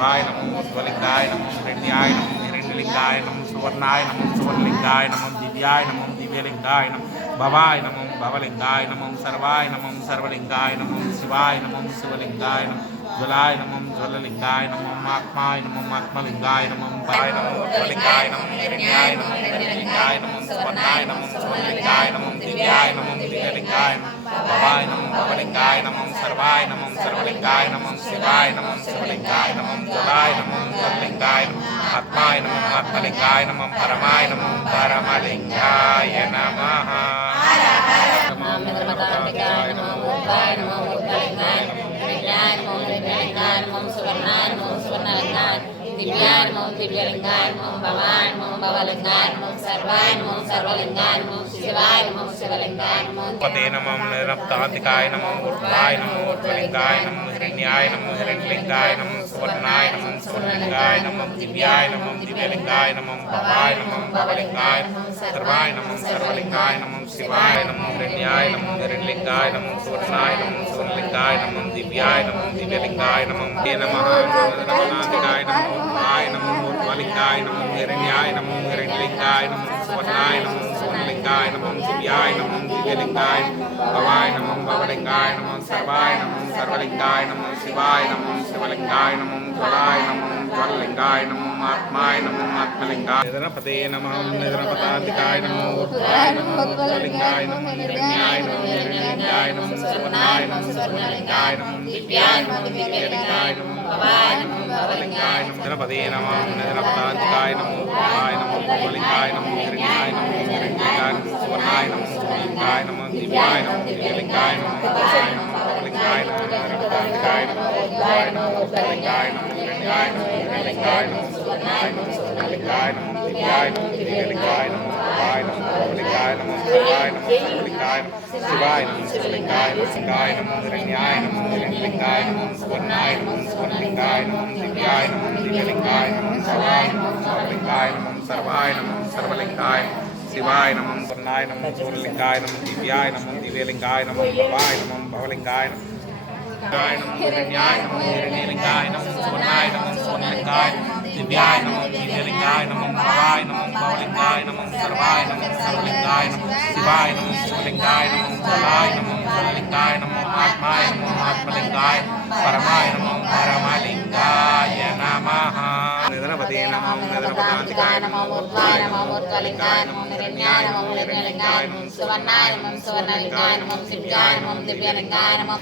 शिवाय नमो शिवलिंगाय नमो हिरण्याय नमो हिरण्यलिंगाय नमो सुवर्णाय नमो सुवर्णलिंगाय नमो दिव्याय नमो दिव्यलिंगाय नमो भवाय नमो भवलिंगाय नमो सर्वलिंगाय नमो शिवाय नमो शिवलिंगाय नमो ज्वलाय नमो ज्वललिंगाय नमो आत्माय नमो आत्मलिंगाय नमो पाय नमो ज्वलिंगाय नमो हिरण्याय नमो हिरण्यलिंगाय नमो सुवर्णाय नमो सुवर्णलिंगाय नमो दिव्याय नमो दिव्यलिंगाय नमो भवाय नमो भवलिंगाय नमो सर्वलिंगाय नमो शिवाय नमो शिवलिंगाय नमो ज्वलाय नमो ज्वललिंगाय नमो आत्माय नमो आत्मलिंगाय नमो परमाय नमो परमलिंगाय नमः नमो नमः दिव्याय नमो दिव्यलिंगाय नमो भवाय नमो भवलिंगाय नमो सर्वलिंगाय नमो शिवाय नमो शिवलिंगाय नमो पते नमो निरप्तान्तिकाय नमो ऊर्ध्वाय नमो ऊर्ध्वलिंगाय नमो हिरण्याय नमो हिरण्यलिंगाय नमो सुवर्णाय नमो सुवर्णलिंगाय नमो दिव्याय नमो दिव्यलिंगाय नमो भवाय नमो भवलिंगाय नमो सर्वलिंगाय नमो शिवाय नमो हिरण्याय नमो हिरण्यलिंगाय नमो सुवर्णाय नमो सुवर्णलिंगाय नमो दिव्याय नमो दिव्यलिंगाय नमो ते नमः निरप्तान्तिकाय नमो ऊर्ध्वाय नमो ऊर्ध्वलिंगाय नमो हिरण्याय नमो हिरण्यलिंगाय नमो सुवर्णाय नमो सुवर्णलिंगाय नमो दिव्याय नमो दिव्यलिंगाय भवाय नमो भवलिंगाय नमो सर्वलिंगाय नमो शिवाय नमो शिवलिंगाय नमो ज्वलाय नमो ज्वललिंगाय नमो आत्माय नमो आत्मलिंगाय निधनपते नमः निधनपतान्तिकाय नमो ऊर्ध्वाय नमो ऊर्ध्वलिंगाय नमो हिरण्याय नमो हिरण्यलिंगाय नमो सुवर्णाय नमो सुवर्णलिंगाय नमो दिव्याय नमो दिव्यलिंगाय नमो भवाय नमो भवलिंगाय नमो निधनपते नमः निधनपतान्तिकाय नमो ऊर्ध्वाय नमो ऊर्ध्वलिंगाय नमो हिरण्याय नमो हिरण्यलिंगाय नमो सुवर्णाय नमो सुवर्णलिंगाय नमो दिव्याय नमो दिव्यलिंगाय नमो भवाय नमो भवलिंगाय नमो निधनपतान्तिकाय नमो ऊर्ध्वाय नमो ऊर्ध्वलिंगाय नमो हिरण्याय नमो हिरण्यलिंगाय नमो सुवर्णाय नमो सुवर्णलिंगाय नमो दिव्याय नमो दिव्यलिंगाय नमो भवाय नमो भवलिंगाय नमो सर्वाय नमो सर्वलिंगाय नमो शिवाय नमो शिवलिंगाय नमो सिंगाय नमो हिरण्याय नमो हिरण्यलिंगाय नमो सुवर्णाय नमो सुवर्णलिंगाय नमो दिव्याय नमो दिव्यलिंगाय नमो भवाय नमो भवलिंगाय नमो सर्वाय नमो सर्वलिंगाय शिवाय नमो सुवर्णाय नमो सुवर्णलिंगाय नमो दिव्याय नमो दिव्यलिंगाय नमो भवाय नमो भवलिंगाय नमो हिरण्याय नमो हिरण्यलिंगाय नमो सुवर्णाय नमो सुवर्णलिंगाय दिव्याय नमो दिव्यलिंगाय नमो भवाय नमो भवलिंगाय नमो सर्वाय नमो सर्वलिंगाय नमो शिवाय नमो शिवलिंगाय नमो ज्वलाय नमो ज्वललिंगाय नमो आत्माय नमो आत्मलिंगाय परमाय नमो परमलिंगाय नमः निधनपते नमो निधनपतान्तिकाय नमो ऊर्ध्वाय नमो ऊर्ध्वलिंगाय नमो हिरण्याय नमो हिरण्यलिंगाय नमो सुवर्णाय नमो सुवर्णलिंगाय नमो दिव्याय नमो दिव्यलिंगाय नमो